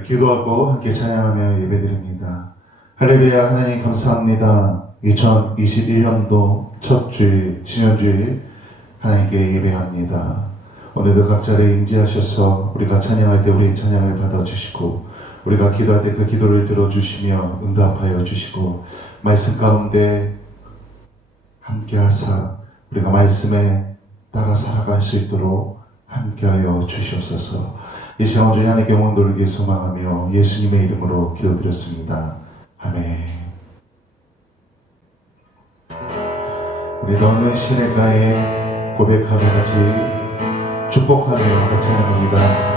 기도하고 함께 찬양하며 예배드립니다. 할렐루야. 하나님 감사합니다. 2021년도 첫 주일 신년주일 하나님께 예배합니다. 오늘도 각 자리에 임재하셔서 우리가 찬양할 때 우리의 찬양을 받아주시고 우리가 기도할 때 그 기도를 들어주시며 응답하여 주시고 말씀 가운데 함께 하사 우리가 말씀에 따라 살아갈 수 있도록 함께하여 주시옵소서. 이 시간 온전히 하나님께 영광 돌리기 소망하며 예수님의 이름으로 기도드렸습니다. 아멘. 우리 너는 시내가에 고백하며 같이 축복하며 같이 찬양합니다.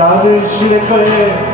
나는 시냇가에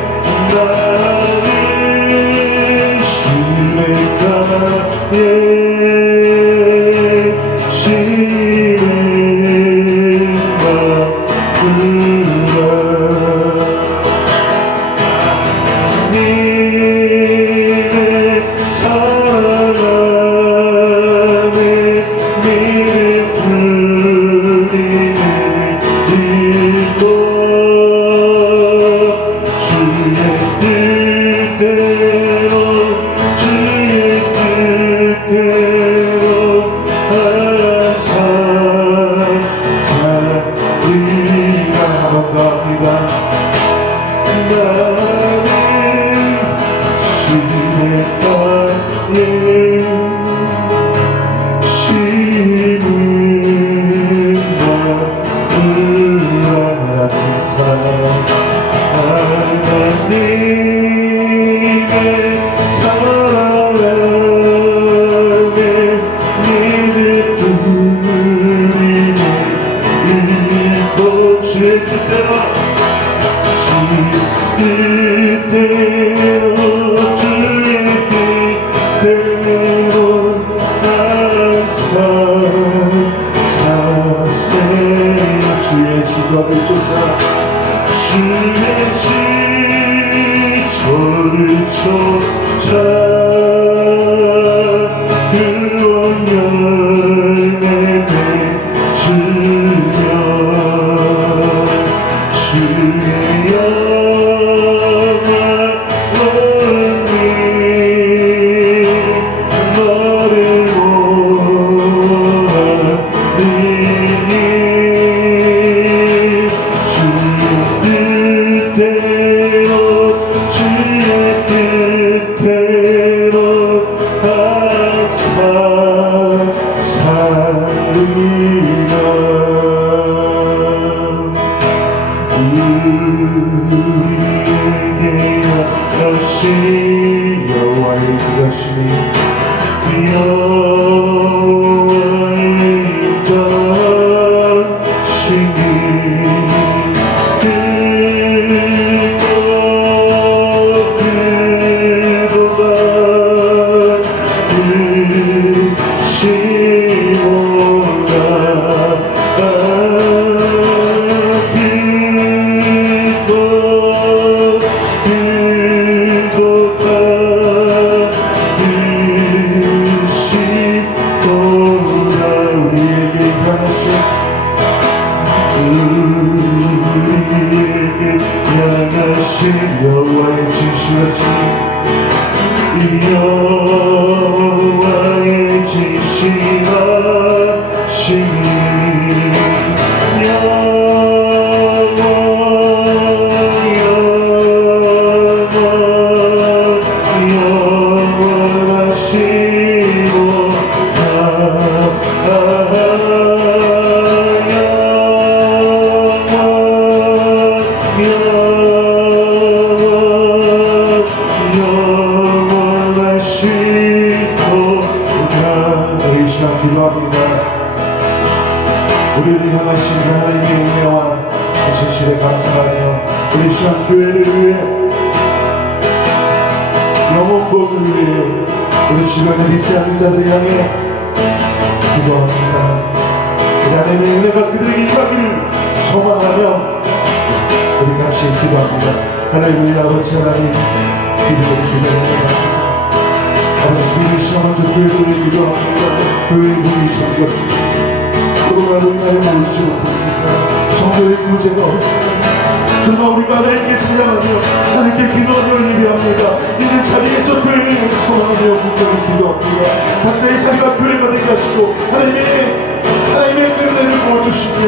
너를 모아 기도합니다. 우리를 향하신 하나님의 은혜와 진실에 감사하며 우리 시간 교회를 위해 영혼복을 위해 우리 주변에 믿지 않는 자들을 향해 기도합니다. 우리 하나님의 은혜가 그들에게 임하기를 소망하며 우리 같이 기도합니다. 할렐루야. 아버지 하나님 기도를 기도합니다. 아버지 우리 시간 먼저 교회를 기도합니다. 교회의 문이 잠겼습니다. 코로나로 인하여 모이지 못합니다. 성도의 구제가 없습니다. 그러나 우리가 하나님께 찬양하며 하나님께 기도하며 예배합니다. 이는 자리에서 교회를 소망하며 국가를 기도합니다. 각자의 자리가 교회가 되게 하시고 하나님의 은혜를 부어주시며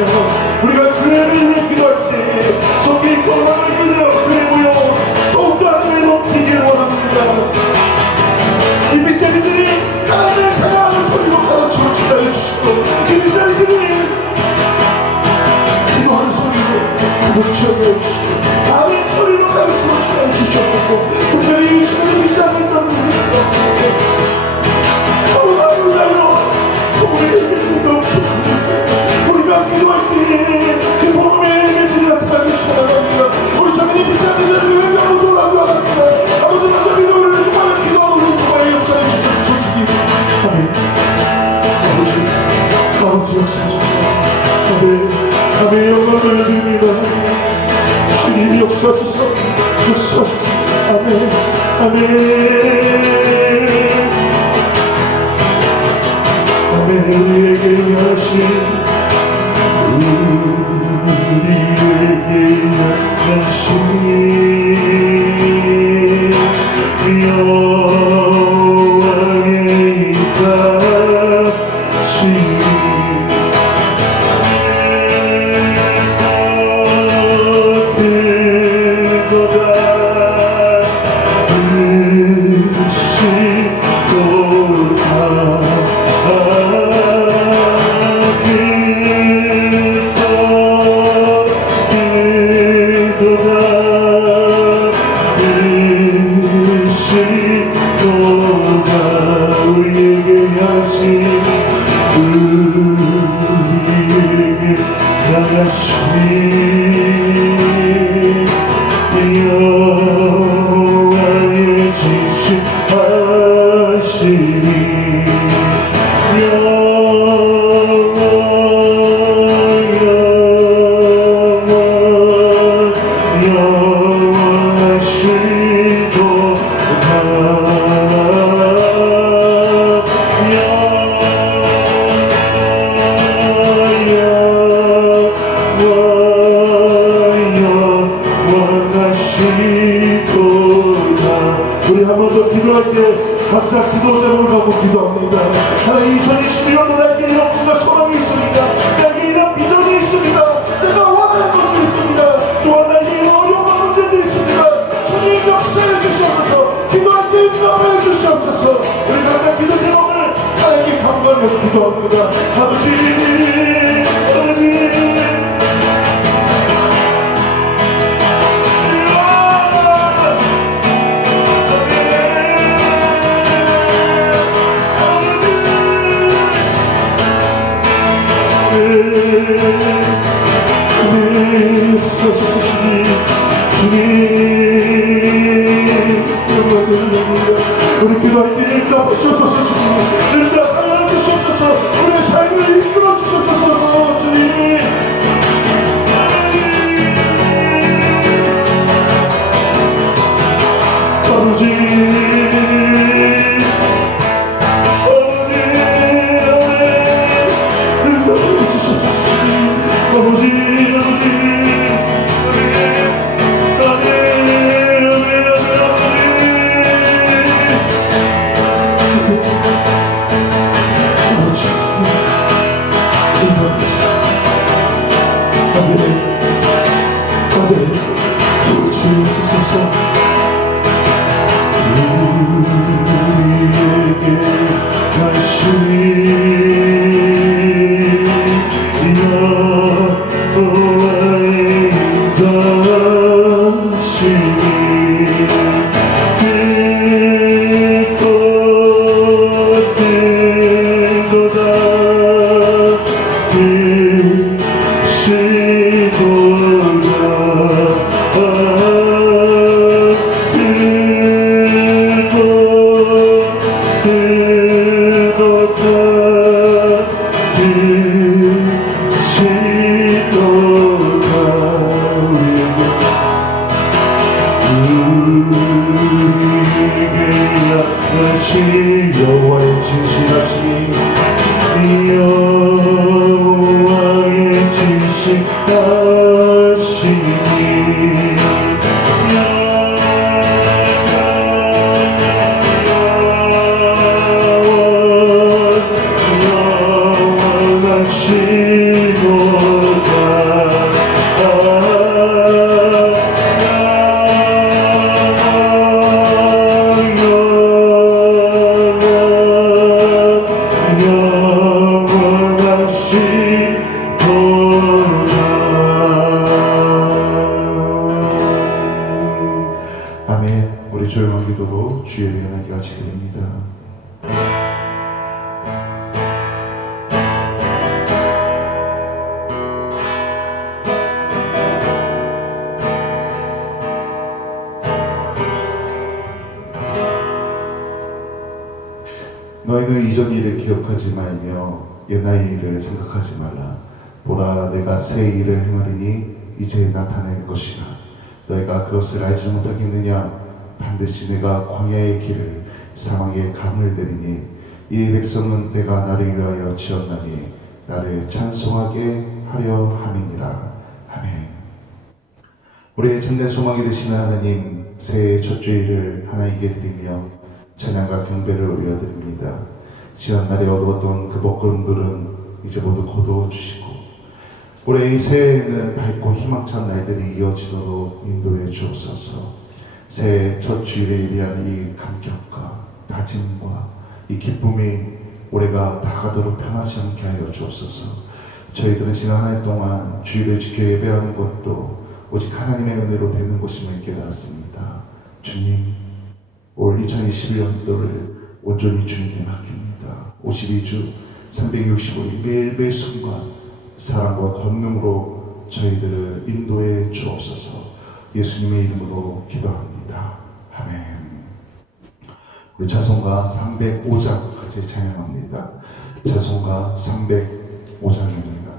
우리가 교회를 위해 기도할 때 저기 코로나를 이겨 교회 모여 더욱더 하나님의 높이기를 원합니다. 이 밑자리들이 하나님을 찬양하는 소리로 가르쳐 주시고 이 밑자리들이 기도하는 소리로 가르쳐 주시고 다른 소리로 가르쳐 주시옵소서. 특별히 이 주님을 믿지 않는 자들입니다. 코로나를 위하여 우리에게 넘쳐납니다. 우리가 기도할 때에 그 복음의 예배들이 나타나기 시작합니다. 우리 자신이 믿지 않는 자들이 외면으로 돌아가고 합니다. 아버지 먼저 믿음을 정말 기도하고 우리 역사에 주셔서 주님 아멘. 아버지 역사하소서. 아멘. 영광을 드립니다. 주님 역사하소서. 아멘. 아멘. 우리에게 하신 여호와의 입같이 우리 한 번 더 기도할 때 각자 기도 제목을 갖고 기도합니다. 하나님 2021년도 나에게 이런 꿈과 소망이 있습니다. 나에게 이런 비전이 있습니다. 내가 원하는 것도 있습니다. 또한 나에게 이런 어려운 문제도 있습니다. 주님 역사해 주시옵소서. 기도할 때 응답해 주시옵소서. 우리 각자 기도 제목을 하나님께 간구하며 기도합니다. 아버지 우리 기도할 때 응답 주시옵소서. 주님 응답하여 주시옵소서. 우리의 삶을 이끌어 주시옵소서. 주님 주시도다 우리에게 약하신 여호와의 진실하신 여호와의 진실하시니 아멘. 우리 조용한 기도로 주의 위하나님께 같이 드립니다. 너희는 이전 일을 기억하지 말며 옛날 일을 생각하지 말라. 보라, 내가 새 일을 행하리니 이제 나타낼 것이라. 너희가 그것을 알지 못하겠느냐? 반드시 내가 광야의 길을 사망의 강을 내리니 이 백성은 내가 나를 위하여 지었나니 나를 찬송하게 하려 함이니라. 아멘. 우리의 참된 소망이 되시는 하나님, 새해 첫 주일을 하나님께 드리며 찬양과 경배를 올려드립니다. 지난날에 얻었던 그 먹구름들은 이제 모두 거두어주시고 올해 이 새해에는 밝고 희망찬 날들이 이어지도록 인도해 주옵소서. 새해 첫 주일에 예비한 이 감격과 다짐과 이 기쁨이 올해가 다가도록 편하지 않게 하여 주옵소서. 저희들은 지난 한 해 동안 주일을 지켜 예배하는 것도 오직 하나님의 은혜로 되는 것임을 깨달았습니다. 주님, 올 2021년도를 온전히 주님께 맡깁니다. 52주 365일 매일매일 순간 사랑과 권능으로 저희들을 인도해 주옵소서. 예수님의 이름으로 기도합니다. 아멘. 우리 찬송가 305장까지 찬양합니다. 찬송가 305장입니다.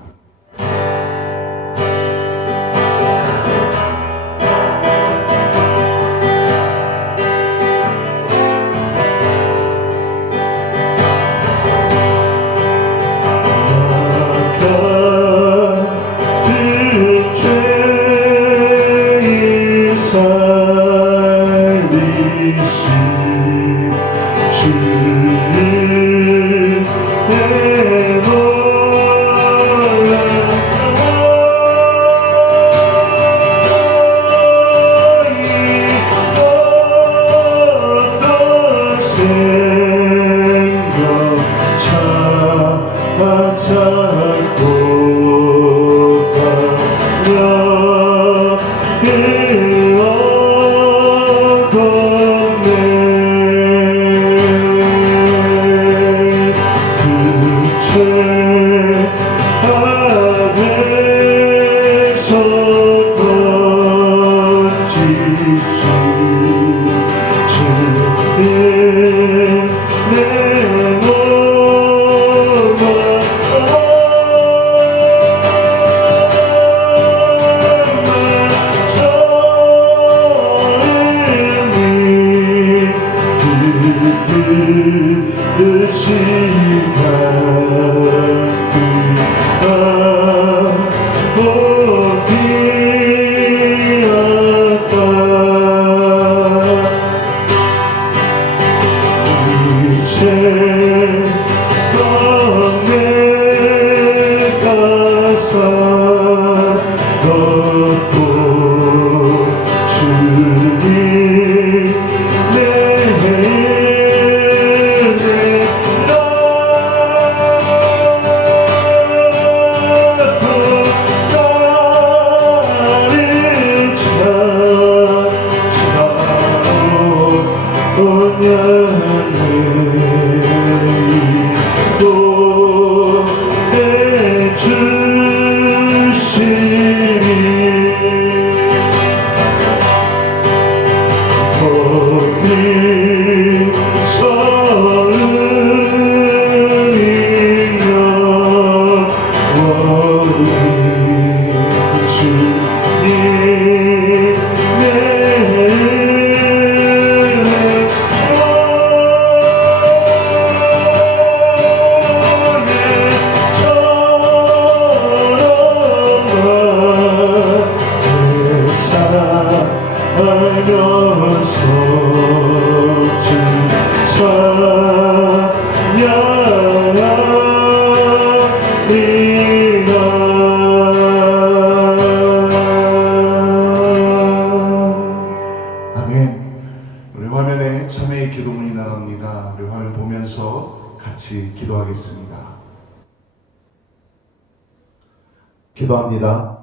기도합니다.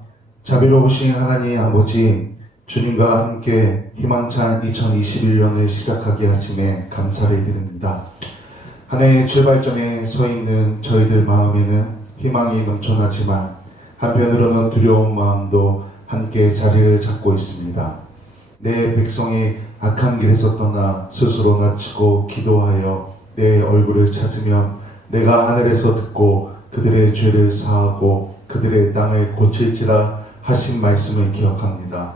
자비로우신 하나님 아버지, 주님과 함께 희망찬 2021년을 시작하게 하심에 감사를 드립니다. 한 해의 출발점에 서 있는 저희들 마음에는 희망이 넘쳐나지만 한편으로는 두려운 마음도 함께 자리를 잡고 있습니다. 내 백성이 악한 길에서 떠나 스스로 낮추고 기도하여 내 얼굴을 찾으면 내가 하늘에서 듣고 그들의 죄를 사하고 그들의 땅을 고칠지라 하신 말씀을 기억합니다.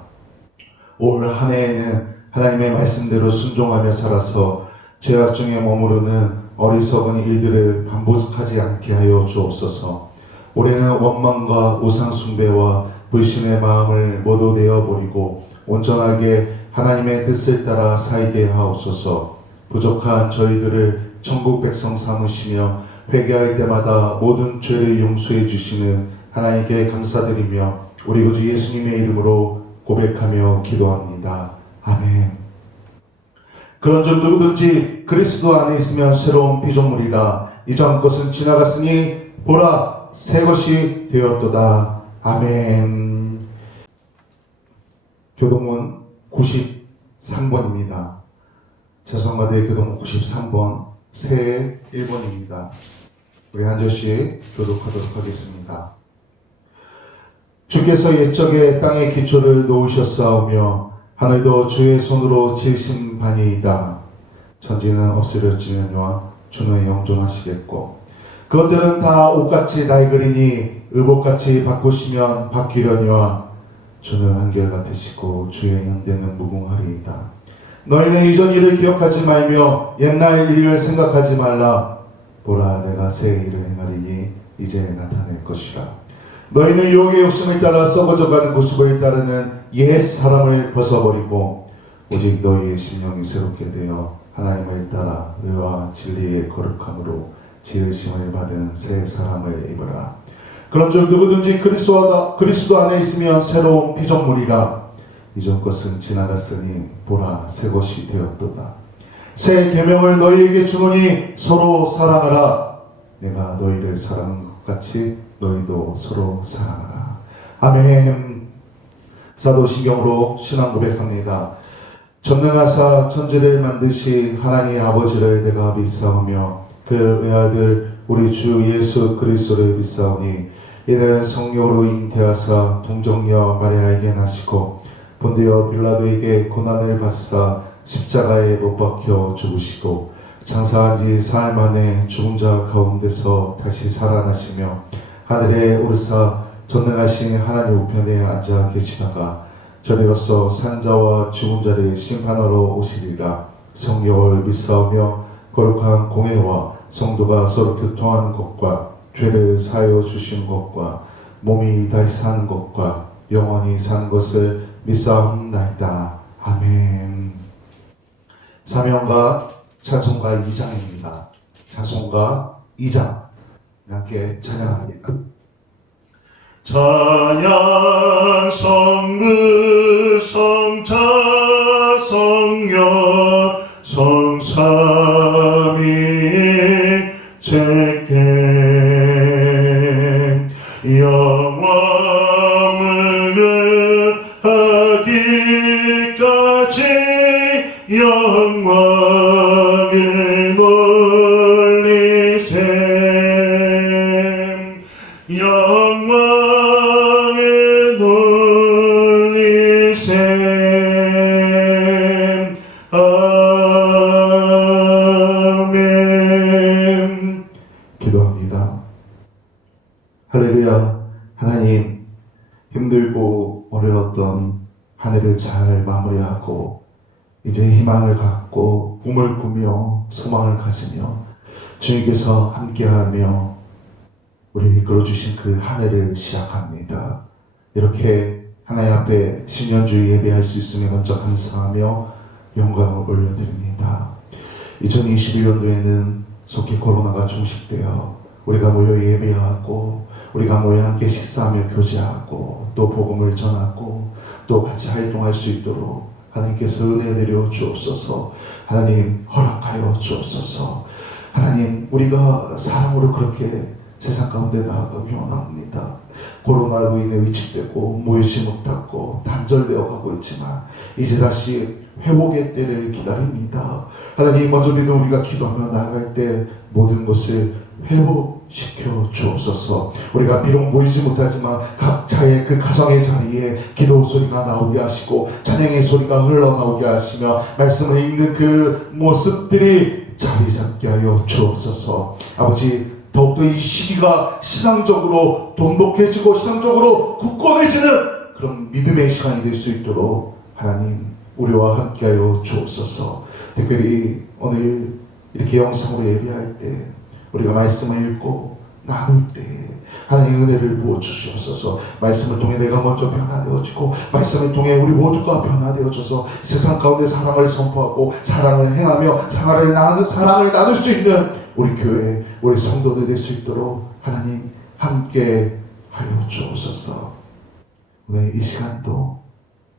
올 한 해에는 하나님의 말씀대로 순종하며 살아서 죄악 중에 머무르는 어리석은 일들을 반복하지 않게 하여 주옵소서. 올해는 원망과 우상숭배와 불신의 마음을 모두 내어버리고 온전하게 하나님의 뜻을 따라 살게 하옵소서. 부족한 저희들을 천국 백성 삼으시며 회개할 때마다 모든 죄를 용서해 주시는 하나님께 감사드리며 우리 구주 예수님의 이름으로 고백하며 기도합니다. 아멘. 그런즉 누구든지 그리스도 안에 있으면 새로운 피조물이라. 이전 것은 지나갔으니 보라 새 것이 되었도다. 아멘. 교동문 93번입니다. 재성마대 교동문 93번 새 1번입니다. 우리 한 절씩 교독하도록 하겠습니다. 주께서 옛적에 땅의 기초를 놓으셨사오며 하늘도 주의 손으로 지으신 바니이다. 천지는 없으려지느니와 주는 영존하시겠고 그것들은 다 옷같이 낡으리니 의복같이 바꾸시면 바뀌려니와 주는 한결같으시고 주의 연대는 무궁하리이다. 너희는 이전 일을 기억하지 말며 옛날 일을 생각하지 말라. 보라 내가 새 일을 행하리니 이제 나타낼 것이라. 너희는 유혹의 욕심을 따라 썩어져가는 구습을 따르는 옛 사람을 벗어버리고 오직 너희의 심령이 새롭게 되어 하나님을 따라 의와 진리의 거룩함으로 지으심을 받은 새 사람을 입으라. 그런즉 누구든지 그리스도 안에 있으면 새로운 피조물이라. 이전 것은 지나갔으니 보라 새 것이 되었도다. 새 계명을 너희에게 주노니 서로 사랑하라. 내가 너희를 사랑한 것 같이 너희도 서로 사랑하라. 아멘. 사도신경으로 신앙 고백합니다. 전능하사 천지를 만드신 하나님 아버지를 내가 믿사오며 그 외아들 우리 주 예수 그리스도를 믿사오니 이는 성령으로 잉태하사 동정녀 마리아에게 나시고 본디오 빌라도에게 고난을 받사 십자가에 못 박혀 죽으시고 장사한 지 사흘 만에 죽은 자 가운데서 다시 살아나시며 하늘에 오르사 전능하신 하나님 우편에 앉아 계시다가 저리로서 산자와 죽은 자를 심판하러 오시리라. 성령을 믿사오며 거룩한 공회와 성도가 서로 교통하는 것과 죄를 사하여 주시는 것과 몸이 다시 사는 것과 영원히 사는 것을 믿사옵나이다. 아멘. 사명과 찬송가 2장입니다. 찬송가 2장 함께 찬양합니다. 찬양 성부 성자 성령 성삼위 제게 영원을 하기까지 영광의 놀리셈 영광의 놀리셈 아멘. 기도합니다. 할렐루야. 하나님, 힘들고 어려웠던 한 해를 잘 마무리하고 이제 희망을 갖고 꿈을 꾸며 소망을 가지며 주님께서 함께하며 우리 이끌어주신 그 한 해를 시작합니다. 이렇게 하나님 앞에 신년주 예배할 수 있음에 먼저 감사하며 영광을 올려드립니다. 2021년도에는 속히 코로나가 종식되어 우리가 모여 예배하고 우리가 모여 함께 식사하며 교제하고 또 복음을 전하고 또 같이 활동할 수 있도록 하나님께서 은혜 내려 주옵소서. 하나님 허락하여 주옵소서. 하나님 우리가 사랑으로 그렇게 세상 가운데 나아가기 원합니다. 코로나로 인해 위축되고 모이지 못하고 단절되어 가고 있지만 이제 다시 회복의 때를 기다립니다. 하나님, 먼저 믿음 우리가 기도하며 나아갈 때 모든 것을 회복시켜 주옵소서. 우리가 비록 모이지 못하지만 각자의 그 가정의 자리에 기도 소리가 나오게 하시고 찬양의 소리가 흘러나오게 하시며 말씀을 읽는 그 모습들이 자리 잡게 하여 주옵소서. 아버지, 더욱더 이 시기가 신앙적으로 돈독해지고 신앙적으로 굳건해지는 그런 믿음의 시간이 될 수 있도록 하나님 우리와 함께하여 주옵소서. 특별히 오늘 이렇게 영상으로 예배할 때 우리가 말씀을 읽고 나눌 때 하나님 은혜를 부어주시옵소서. 말씀을 통해 내가 먼저 변화되어지고 말씀을 통해 우리 모두가 변화되어져서 세상 가운데 사랑을 선포하고 사랑을 행하며 사랑을 나눌 수 있는 우리 교회, 우리 성도들 될 수 있도록 하나님 함께 하여 주옵소서. 오늘 이 시간도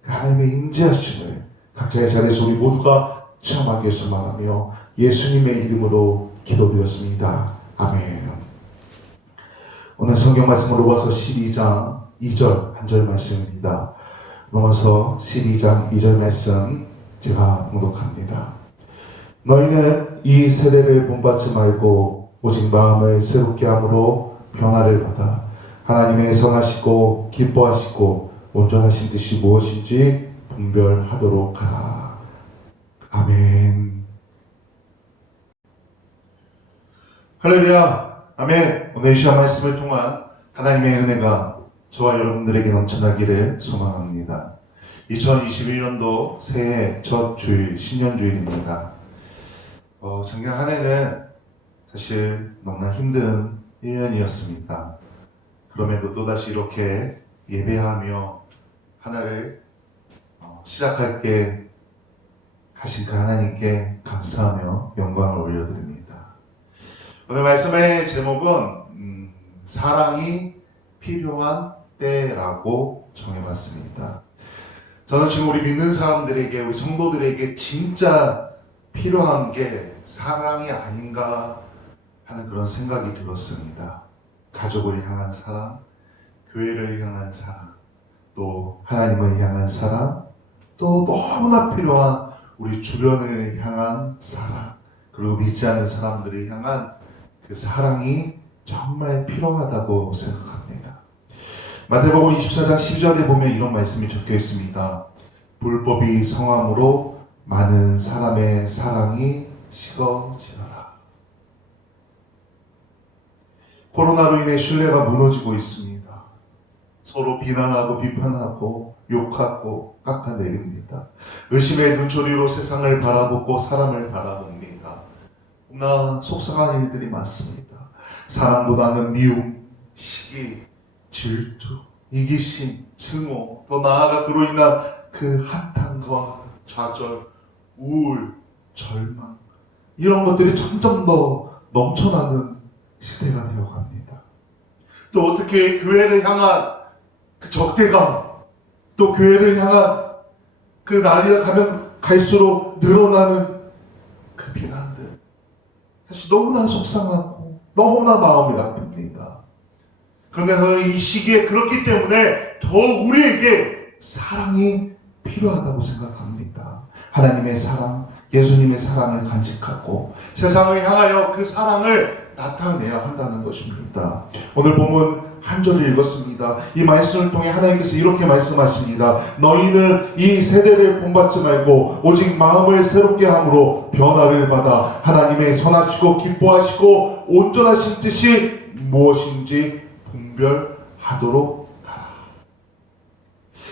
하나님의 임재하심을 각자의 자리에서 우리 모두가 체험하기 위해서 말하며 예수님의 이름으로 기도드렸습니다. 아멘. 오늘 성경 말씀은 로마서 12장 2절 한 절 말씀입니다. 로마서 12장 2절 말씀 제가 봉독합니다. 너희는 이 세대를 본받지 말고 오직 마음을 새롭게 함으로 변화를 받아 하나님의 선하시고 기뻐하시고 온전하신 뜻이 무엇인지 분별하도록 하라. 아멘. 할렐루야. 아멘. 오늘 이 시간 말씀을 통한 하나님의 은혜가 저와 여러분들에게 넘쳐나기를 소망합니다. 2021년도 새해 첫 주일, 신년주일입니다. 작년 한 해는 사실 너무나 힘든 1년이었습니다. 그럼에도 또다시 이렇게 예배하며 하나를 시작할게 하신 그 하나님께 감사하며 영광을 올려드립니다. 오늘 말씀의 제목은 사랑이 필요한 때라고 정해봤습니다. 저는 지금 우리 믿는 사람들에게, 우리 성도들에게 진짜 필요한 게 사랑이 아닌가 하는 그런 생각이 들었습니다. 가족을 향한 사랑, 교회를 향한 사랑, 또 하나님을 향한 사랑, 또 너무나 필요한 우리 주변을 향한 사랑, 그리고 믿지 않는 사람들을 향한 그 사랑이 정말 필요하다고 생각합니다. 마태복음 24장 10절에 보면 이런 말씀이 적혀 있습니다. 불법이 성함으로 많은 사람의 사랑이 식어지더라. 코로나로 인해 신뢰가 무너지고 있습니다. 서로 비난하고 비판하고 욕하고 깎아내립니다. 의심의 눈초리로 세상을 바라보고 사람을 바라봅니다. 너무나 속상한 일들이 많습니다. 사랑보다는 미움, 시기, 질투, 이기심, 증오, 더 나아가 그로 인한 그 한탄과 좌절, 우울, 절망, 이런 것들이 점점 더 넘쳐나는 시대가 되어갑니다. 또 어떻게 교회를 향한 그 적대감, 또 교회를 향한 그 날이 가면 갈수록 늘어나는 그 비난들, 사실 너무나 속상하고 너무나 마음이 아픕니다. 그런데 이 시기에 그렇기 때문에 더욱 우리에게 사랑이 필요하다고 생각합니다. 하나님의 사랑, 예수님의 사랑을 간직하고 세상을 향하여 그 사랑을 나타내야 한다는 것입니다. 오늘 본문 한 절을 읽었습니다. 이 말씀을 통해 하나님께서 이렇게 말씀하십니다. 너희는 이 세대를 본받지 말고 오직 마음을 새롭게 함으로 변화를 받아 하나님의 선하시고 기뻐하시고 온전하신 뜻이 무엇인지 분별하도록 하라.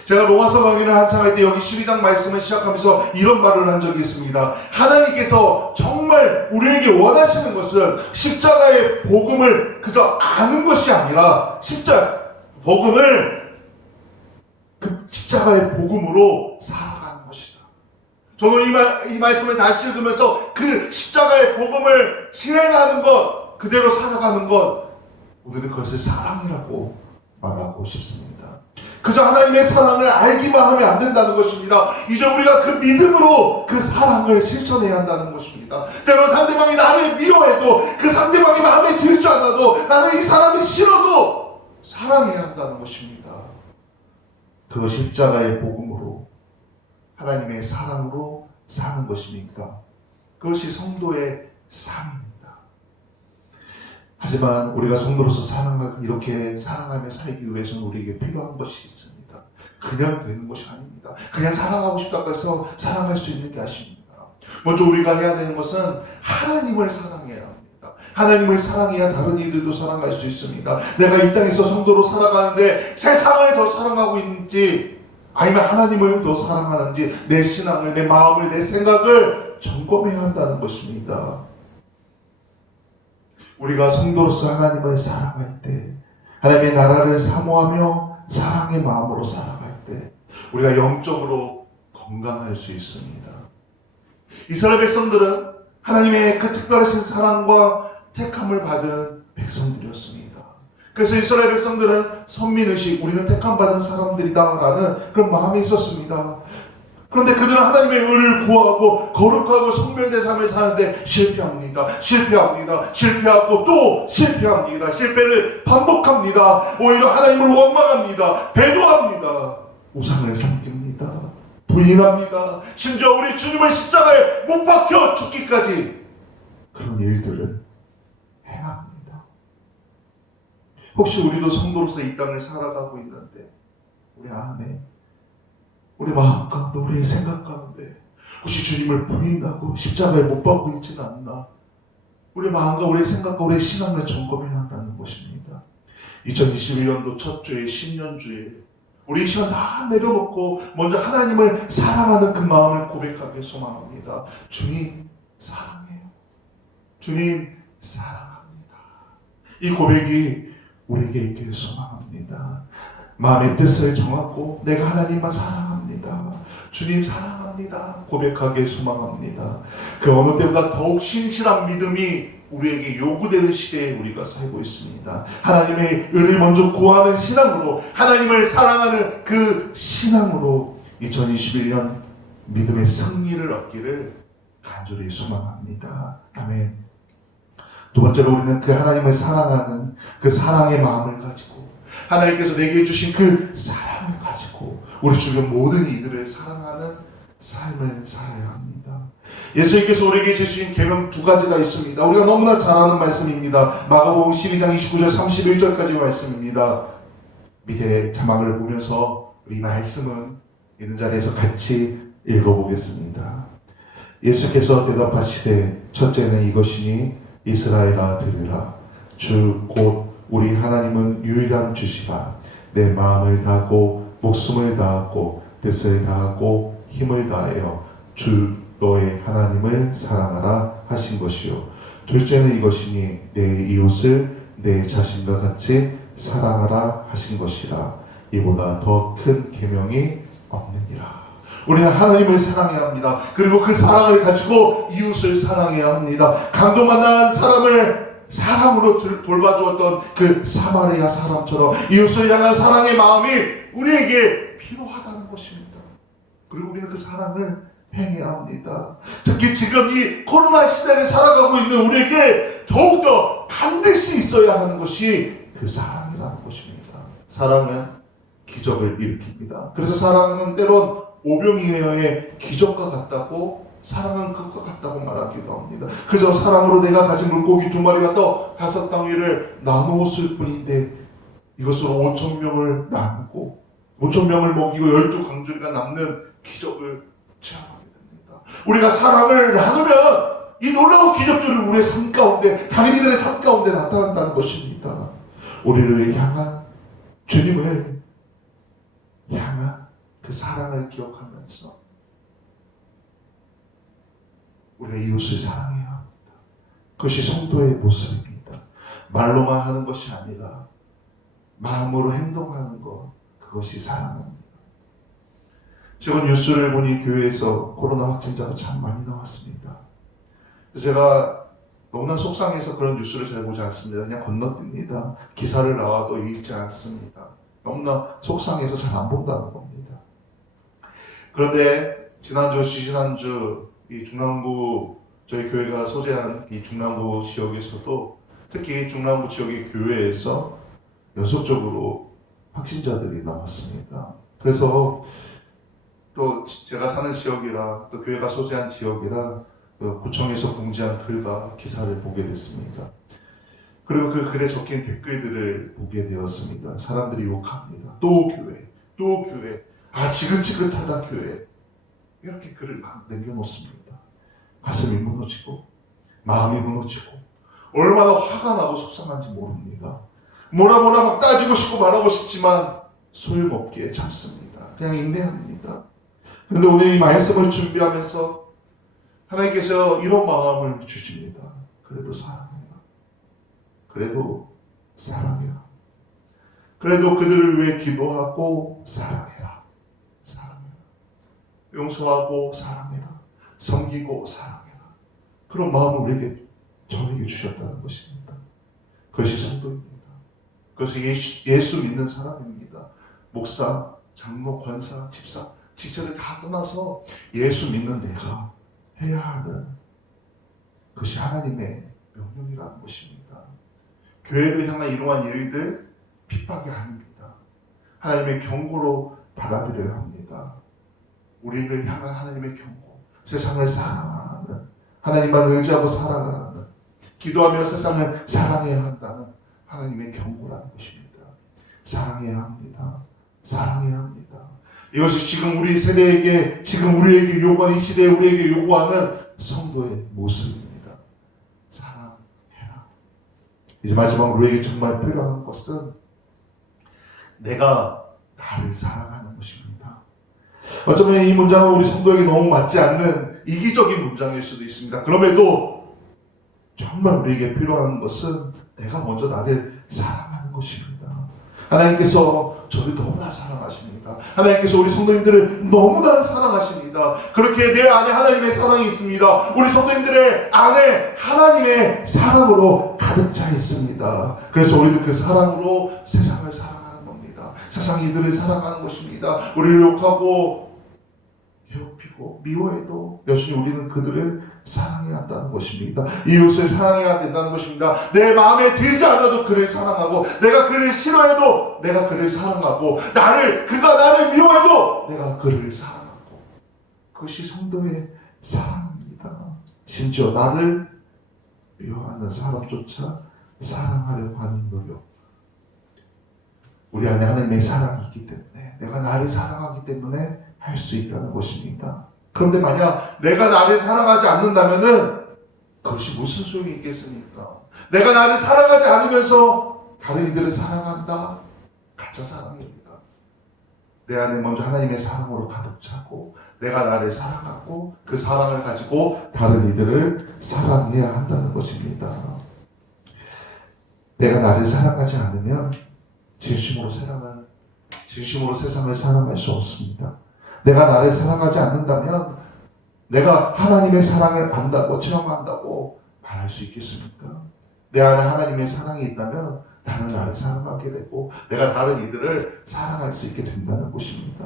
제가 로마서 강의를 한창 할 때 여기 12장 말씀을 시작하면서 이런 말을 한 적이 있습니다. 하나님께서 정말 우리에게 원하시는 것은 십자가의 복음을 그저 아는 것이 아니라 복음을 그 십자가의 복음으로 살아가는 것이다. 저는 이 말씀을 다시 읽으면서 그 십자가의 복음을 실행하는 것, 그대로 살아가는 것, 오늘은 그것을 사랑이라고 말하고 싶습니다. 그저 하나님의 사랑을 알기만 하면 안 된다는 것입니다. 이제 우리가 그 믿음으로 그 사랑을 실천해야 한다는 것입니다. 때로 상대방이 나를 미워해도 그 상대방이 마음에 들지 않아도 나는 이 사람이 싫어도 사랑해야 한다는 것입니다. 그 십자가의 복음으로 하나님의 사랑으로 사는 것입니까? 그것이 성도의 삶입니다. 하지만 우리가 성도로서 이렇게 사랑하며 살기 위해서는 우리에게 필요한 것이 있습니다. 그냥 되는 것이 아닙니다. 그냥 사랑하고 싶다고 해서 사랑할 수 있는 게 아닙니다. 먼저 우리가 해야 되는 것은 하나님을 사랑해야 합니다. 하나님을 사랑해야 다른 이들도 사랑할 수 있습니다. 내가 이 땅에서 성도로 살아가는데 세상을 더 사랑하고 있는지 아니면 하나님을 더 사랑하는지 내 신앙을, 내 마음을, 내 생각을 점검해야 한다는 것입니다. 우리가 성도로서 하나님을 사랑할 때, 하나님의 나라를 사모하며 사랑의 마음으로 살아갈 때 우리가 영적으로 건강할 수 있습니다. 이스라엘 백성들은 하나님의 그 특별하신 사랑과 택함을 받은 백성들이었습니다. 그래서 이스라엘 백성들은 선민의식, 우리는 택함받은 사람들이다라는 그런 마음이 있었습니다. 그런데 그들은 하나님의 의를 구하고 거룩하고 성별된 삶을 사는데 실패합니다. 실패하고 또 실패합니다. 실패를 반복합니다. 오히려 하나님을 원망합니다. 배도합니다. 우상을 섬깁니다. 부인합니다. 심지어 우리 주님을 십자가에 못 박혀 죽기까지 그런 일들을 행합니다. 혹시 우리도 성도로서 이 땅을 살아가고 있는데 우리 안에, 우리 마음 가운데, 우리의 생각 가운데 혹시 주님을 부인하고 십자가에 못 박고 있지는 않나? 우리 마음과 우리의 생각과 우리의 신앙을 점검해야 한다는 것입니다. 2021년도 첫 주에 신년주에 우리 이 시간 다 내려놓고 먼저 하나님을 사랑하는 그 마음을 고백하길 소망합니다. 주님 사랑해요. 주님 사랑합니다. 이 고백이 우리에게 있기를 소망합니다. 마음의 뜻을 정하고 내가 하나님만 사랑합니다. 주님 사랑합니다. 고백하길 소망합니다. 그 어느 때보다 더욱 신실한 믿음이 우리에게 요구되는 시대에 우리가 살고 있습니다. 하나님의 의를 먼저 구하는 신앙으로, 하나님을 사랑하는 그 신앙으로 2021년 믿음의 승리를 얻기를 간절히 소망합니다. 아멘. 두 번째로 우리는 그 하나님을 사랑하는 그 사랑의 마음을 가지고 하나님께서 내게 주신 그 사랑을 가지고 우리 주변 모든 이들을 사랑하는 삶을 살아야 합니다. 예수님께서 우리에게 주신 계명 두 가지가 있습니다. 우리가 너무나 잘 아는 말씀입니다. 마가복음 12장 29절 31절까지 말씀입니다. 밑에 자막을 보면서 우리 말씀은 있는 자리에서 같이 읽어보겠습니다. 예수께서 대답하시되 첫째는 이것이니 이스라엘아 들으라. 주 곧 우리 하나님은 유일한 주시라. 내 마음을 다하고 목숨을 다하고 뜻을 다하고 힘을 다하여 주 너의 하나님을 사랑하라 하신 것이요. 둘째는 이것이니 내 이웃을 내 자신과 같이 사랑하라 하신 것이라. 이보다 더 큰 계명이 없느니라. 우리는 하나님을 사랑해야 합니다. 그리고 그 사랑을 가지고 이웃을 사랑해야 합니다. 감동만난 사람을 사랑으로 돌봐주었던 그 사마리아 사람처럼 이웃을 향한 사랑의 마음이 우리에게 필요하다는 것입니다. 그리고 우리는 그 사랑을 행해야 합니다. 특히 지금 이 코로나 시대를 살아가고 있는 우리에게 더욱더 반드시 있어야 하는 것이 그 사랑이라는 것입니다. 사랑은 기적을 일으킵니다. 그래서 사랑은 때론 오병이어의 기적과 같다고, 사랑은 그것과 같다고 말하기도 합니다. 그저 사랑으로 내가 가진 물고기 2마리가 떠 5덩이를 나누었을 뿐인데 이것으로 5,000명을 나누고 5,000명을 먹이고 12강주리가 남는 기적을 체험하게 됩니다. 우리가 사랑을 나누면 이 놀라운 기적들이 우리의 삶 가운데, 다른 이들의 삶 가운데 나타난다는 것입니다. 우리를 향한, 주님을 향한 그 사랑을 기억하면서 우리가 이웃을 사랑해야 합니다. 그것이 성도의 모습입니다. 말로만 하는 것이 아니라 마음으로 행동하는 것, 그것이 사랑입니다. 최근 뉴스를 보니 교회에서 코로나 확진자가 참 많이 나왔습니다. 제가 너무나 속상해서 그런 뉴스를 잘 보지 않습니다. 그냥 건너뜁니다. 기사를 나와도 읽지 않습니다. 너무나 속상해서 잘 안 본다는 겁니다. 그런데 지난주 이 중남부, 저희 교회가 소재한 이 중남부 지역에서도, 특히 중남부 지역의 교회에서 연속적으로 확진자들이 나왔습니다. 그래서 또 제가 사는 지역이라 또 교회가 소재한 지역이라 구청에서 공지한 글과 기사를 보게 됐습니다. 그리고 그 글에 적힌 댓글들을 보게 되었습니다. 사람들이 욕합니다. 또 교회, 또 교회, 지긋지긋하다 교회. 이렇게 글을 막 남겨놓습니다. 가슴이 무너지고 마음이 무너지고 얼마나 화가 나고 속상한지 모릅니다. 뭐라 막 따지고 싶고 말하고 싶지만 소용없기에 참습니다. 그냥 인내합니다. 그런데 오늘 이 말씀을 준비하면서 하나님께서 이런 마음을 주십니다. 그래도 사랑해라. 그래도 사랑해라. 그래도 그들을 위해 기도하고 사랑해라. 사랑해라. 용서하고 사랑해라. 섬기고 사랑해라. 그런 마음을 우리에게 저에게 주셨다는 것입니다. 그것이 성도입니다. 그것이 예수 믿는 사람입니다. 목사, 장로, 권사, 집사, 직책을 다 떠나서 예수 믿는 내가 해야 하는 그것이 하나님의 명령이라는 것입니다. 교회를 향한 이러한 일들 핍박이 아닙니다. 하나님의 경고로 받아들여야 합니다. 우리를 향한 하나님의 경고, 세상을 사랑하는, 하나님만 의지하고 살아가는, 기도하며 세상을 사랑해야 한다는 하나님의 경고라는 것입니다. 사랑해야 합니다. 사랑해야 합니다. 이것이 지금 우리 세대에게, 지금 우리에게 요구하는, 이 시대에 우리에게 요구하는 성도의 모습입니다. 사랑해라. 이제 마지막으로 우리에게 정말 필요한 것은 내가 나를 사랑하는 것입니다. 어쩌면 이 문장은 우리 성도에게 너무 맞지 않는 이기적인 문장일 수도 있습니다. 그럼에도 정말 우리에게 필요한 것은 내가 먼저 나를 사랑하는 것입니다. 하나님께서 저를 너무나 사랑하십니다. 하나님께서 우리 성도님들을 너무나 사랑하십니다. 그렇게 내 안에 하나님의 사랑이 있습니다. 우리 성도님들의 안에 하나님의 사랑으로 가득 차 있습니다. 그래서 우리는 그 사랑으로 세상을 사랑하는 겁니다. 세상이 이들을 사랑하는 것입니다. 우리를 욕하고 괴롭히고 미워해도 여전히 우리는 그들을 사랑해야 한다는 것입니다. 이웃을 사랑해야 된다는 것입니다. 내 마음에 들지 않아도 그를 사랑하고, 내가 그를 싫어해도 내가 그를 사랑하고, 그가 나를 미워해도 내가 그를 사랑하고, 그것이 성도의 사랑입니다. 심지어 나를 미워하는 사람조차 사랑하려고 하는 노력. 우리 안에 하나님의 사랑이 있기 때문에, 내가 나를 사랑하기 때문에 할 수 있다는 것입니다. 그런데 만약 내가 나를 사랑하지 않는다면은 그것이 무슨 소용이 있겠습니까? 내가 나를 사랑하지 않으면서 다른 이들을 사랑한다? 가짜 사랑입니다. 내 안에 먼저 하나님의 사랑으로 가득 차고, 내가 나를 사랑하고 그 사랑을 가지고 다른 이들을 사랑해야 한다는 것입니다. 내가 나를 사랑하지 않으면 진심으로 세상을 사랑할 수 없습니다. 내가 나를 사랑하지 않는다면 내가 하나님의 사랑을 안다고, 체험한다고 말할 수 있겠습니까? 내 안에 하나님의 사랑이 있다면 나는 나를 사랑하게 되고 내가 다른 이들을 사랑할 수 있게 된다는 것입니다.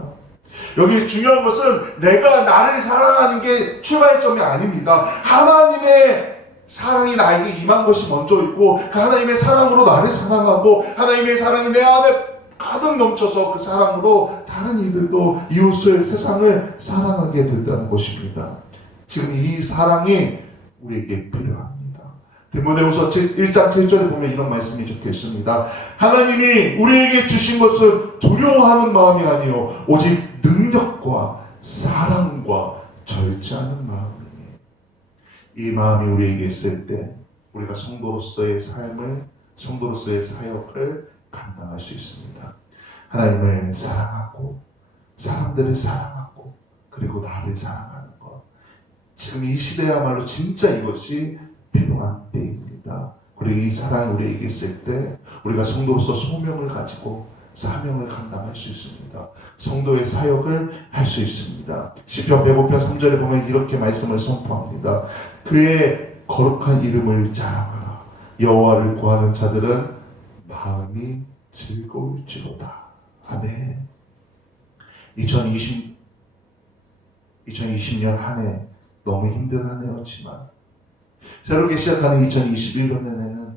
여기 중요한 것은 내가 나를 사랑하는 게 출발점이 아닙니다. 하나님의 사랑이 나에게 임한 것이 먼저 있고, 그 하나님의 사랑으로 나를 사랑하고, 하나님의 사랑이 내 안에 가득 넘쳐서 그 사랑으로 다른 이들도 이웃을, 세상을 사랑하게 된다는 것입니다. 지금 이 사랑이 우리에게 필요합니다. 디모데후서 1장 7절에 보면 이런 말씀이 적혀 있습니다. 하나님이 우리에게 주신 것은 두려워하는 마음이 아니요 오직 능력과 사랑과 절제하는 마음이니, 이 마음이 우리에게 있을 때 우리가 성도로서의 삶을, 성도로서의 사역을 감당할 수 있습니다. 하나님을 사랑하고 사람들을 사랑하고 그리고 나를 사랑하는 것, 지금 이 시대야말로 진짜 이것이 필요한 때입니다. 그리고 이 사랑이 우리에게 있을 때 우리가 성도로서 소명을 가지고 사명을 감당할 수 있습니다. 성도의 사역을 할 수 있습니다. 시편 105편 3절에 보면 이렇게 말씀을 선포합니다. 그의 거룩한 이름을 자랑하라. 여호와를 구하는 자들은 마음이 즐거울지로다. 아멘. 2020년 한 해 너무 힘든 한 해였지만, 새롭게 시작하는 2021년에는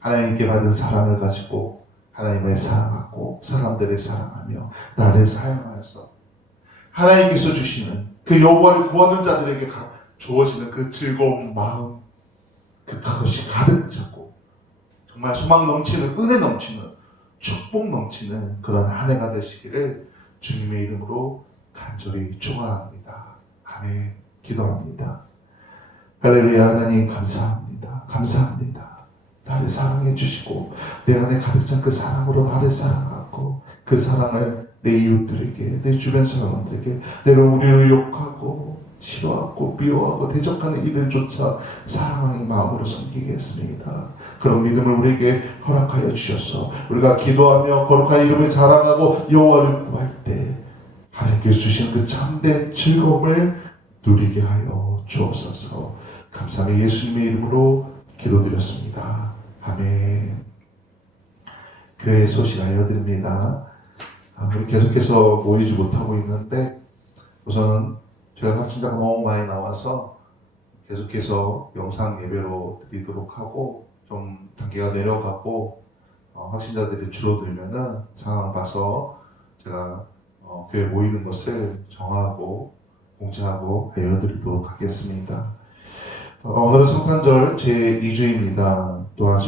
하나님께 받은 사랑을 가지고 하나님을 사랑하고 사람들을 사랑하며 나를 사용하여서 하나님께서 주시는 그 여호와를 구하는 자들에게 주어지는 그 즐거운 마음, 그것이 가득 차고 정말 소망 넘치는, 은혜 넘치는, 축복 넘치는 그런 한 해가 되시기를 주님의 이름으로 간절히 축원합니다. 아멘. 기도합니다. 할렐루야. 하나님 감사합니다. 감사합니다. 나를 사랑해 주시고 내 안에 가득 찬 그 사랑으로 나를 사랑하고 그 사랑을 내 이웃들에게, 내 주변 사람들에게, 때로 우리를 욕하고 싫어하고 미워하고 대적하는 이들조차 사랑의 마음으로 섬기게 했습니다. 그런 믿음을 우리에게 허락하여 주셔서 우리가 기도하며 거룩한 이름을 자랑하고 여호와를 구할 때 하나님께서 주시는 그 참된 즐거움을 누리게 하여 주옵소서. 감사하며 예수님의 이름으로 기도드렸습니다. 아멘. 교회 소식 알려드립니다. 우리 계속해서 모이지 못하고 있는데 우선 제가 확진자가 너무 많이 나와서 계속해서 영상 예배로 드리도록 하고 좀 단계가 내려가고 확진자들이 줄어들면은 상황 봐서 제가 교회 모이는 것을 정하고 공지하고 알려드리도록 하겠습니다. 오늘은 성탄절 제2주입니다. 또한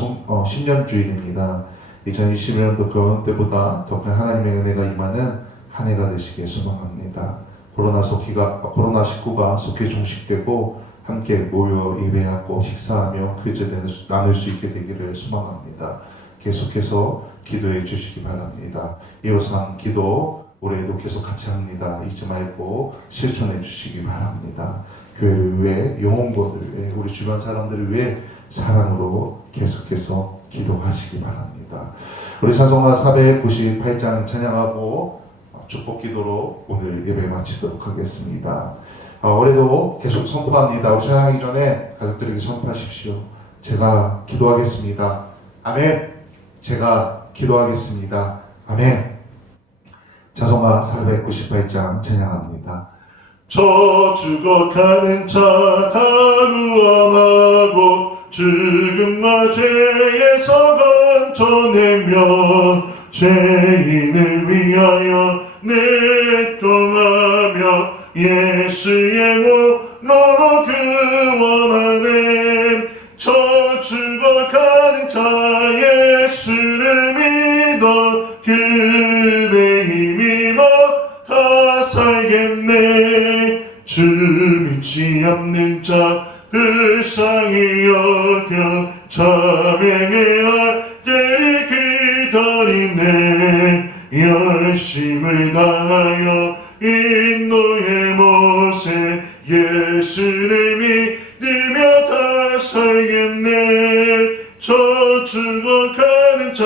신년주일입니다. 2021년도 그 어느 때보다 더 큰 하나님의 은혜가 임하는 한 해가 되시길 소망합니다. 코로나19가 속히 종식되고 함께 모여 예배하고 식사하며 그 제대로 나눌 수 있게 되기를 소망합니다. 계속해서 기도해 주시기 바랍니다. 이로상 기도 올해에도 계속 같이 합니다. 잊지 말고 실천해 주시기 바랍니다. 교회를 위해, 영혼들을 위해, 우리 주변 사람들을 위해 사랑으로 계속해서 기도하시기 바랍니다. 우리 찬송가 498장 찬양하고 축복 기도로 오늘 예배 마치도록 하겠습니다. 올해도 계속 선포합니다. 우리 찬양하기 전에 가족들에게 선포하십시오. 제가 기도하겠습니다. 아멘. 제가 기도하겠습니다. 아멘. 찬송가 498장 찬양합니다. 저 죽어가는 자 다 구원하고 죽음과 죄에서 건져내며 죄인을 위하여 내통하며 예수의 몸으로 구원하네. 저 죽어가는 자 예수를 믿어 그대 힘입어 다 살겠네. 주 믿지 않는 자 불쌍히 여겨 자명의 알들이 기다리네. 열심을 다하여 인도의 못에 예수를 믿으며 다 살겠네. 저 죽어가는 자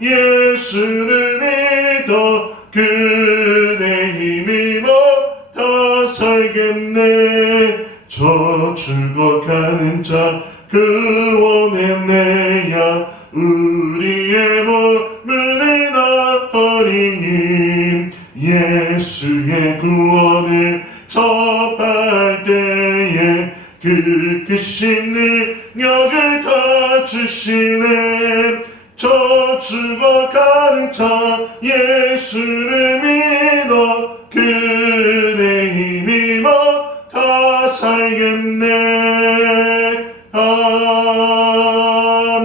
예수를 믿어 그대 힘입어 다 살겠네. 저 죽어가는 자 구원해내야 우리의 몸을 나으리니. 예수의 구원을 접할 때에 그 크신 능력을 다 주시네. 저 죽어가는 자 예수를 믿어 그대 힘입어 다 살겠네.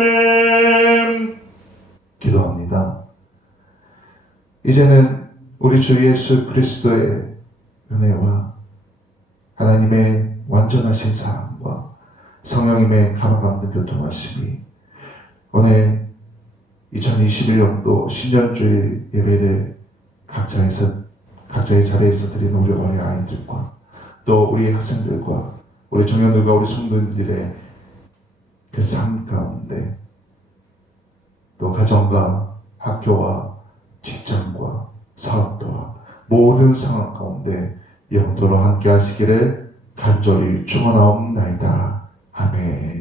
아멘. 기도합니다. 이제는 우리 주 예수 그리스도의 은혜와 하나님의 완전하신 사랑과 성령님의 가망없는 교통하심이 오늘 2021년도 신년주일 예배를 각자의 자리에서 드리는 우리 어린 아이들과 또 우리 학생들과 우리 청년들과 우리 성도님들의 그 삶 가운데 또 가정과 학교와 직장과 사업도와 모든 상황 가운데 영토로 함께 하시기를 간절히 축원하옵나이다. 아멘.